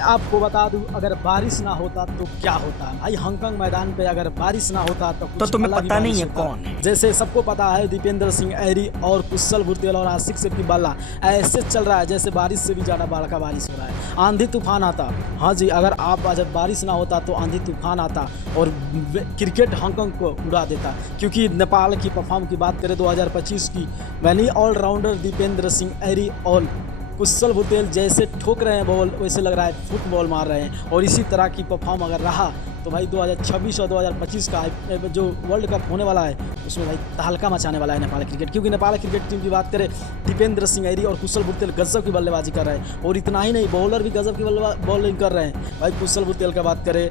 आपको बता दूं, अगर बारिश ना होता तो क्या होता भाई। हांगकांग मैदान पे अगर बारिश ना होता तो कुछ तुम्हें अलग ही पता नहीं बारिश है होता। कौन है? जैसे सबको पता है दीपेंद्र सिंह ऐरी और कुशल भुरतेल और आशिक सेठी बाला ऐसे चल रहा है जैसे बारिश से भी ज़्यादा बड़का बारिश हो रहा है। आंधी तूफान आता, हाँ जी, अगर जब बारिश ना होता तो आंधी तूफान आता और क्रिकेट हांगकांग को उड़ा देता। क्योंकि नेपाल की परफॉर्म की बात करें 2025 की, मैंने ऑलराउंडर दीपेंद्र सिंह ऐरी और कुशल भुरतेल जैसे ठोक रहे हैं बॉल, वैसे लग रहा है फुटबॉल मार रहे हैं। और इसी तरह की परफॉर्म अगर रहा तो भाई 2026 और 2025 का जो वर्ल्ड कप होने वाला है उसमें भाई तहलका मचाने वाला है नेपाल क्रिकेट। क्योंकि नेपाल क्रिकेट टीम की बात करें, दीपेंद्र सिंह ऐरी और कुशल भुरतेल गजब की बल्लेबाजी कर रहे हैं। और इतना ही नहीं, बॉलर भी गजब की बॉलिंग कर रहे हैं भाई। कुशल भुरतेल का बात करें,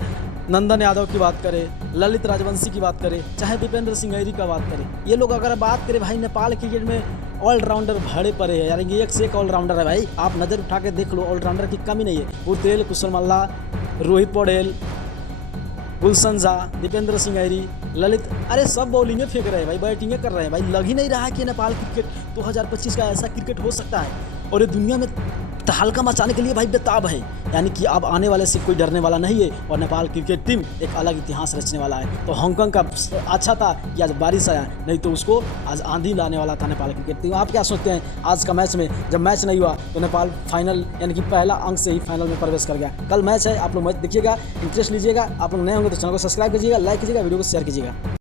नंदन यादव की बात करें, ललित राजवंशी की बात करें, चाहे दीपेंद्र सिंह ऐरी का बात करें, ये लोग अगर बात करें भाई नेपाल क्रिकेट में ऑलराउंडर भरे पड़े हैं, यानी कि एक से एक ऑलराउंडर है भाई। आप नज़र उठा के देख लो, ऑलराउंडर की कमी नहीं है। भुरतेल, कुशल मल्ला, रोहित पौडेल, गुलशन झा, दीपेंद्र सिंह ऐरी, ललित, अरे सब बॉलिंगें फेंक रहे हैं भाई, बैटिंगें कर रहे हैं भाई। लग ही नहीं रहा है कि नेपाल क्रिकेट 2025 का ऐसा क्रिकेट हो सकता है। और ये दुनिया में तहलका मचाने के लिए भाई बेताब है, यानी कि अब आने वाले से कोई डरने वाला नहीं है। और नेपाल क्रिकेट टीम एक अलग इतिहास रचने वाला है। तो हांगकांग का अच्छा था कि आज बारिश आया, नहीं तो उसको आज आंधी लाने वाला था नेपाल क्रिकेट टीम। आप क्या सोचते हैं आज का मैच में? जब मैच नहीं हुआ तो नेपाल फाइनल यानी कि पहला अंक से ही फाइनल में प्रवेश कर गया। कल मैच है, आप लोग मैच देखिएगा, इंटरेस्ट लीजिएगा। आप लोग नए होंगे तो चैनल को सब्सक्राइब कीजिएगा, लाइक कीजिएगा, वीडियो को शेयर कीजिएगा।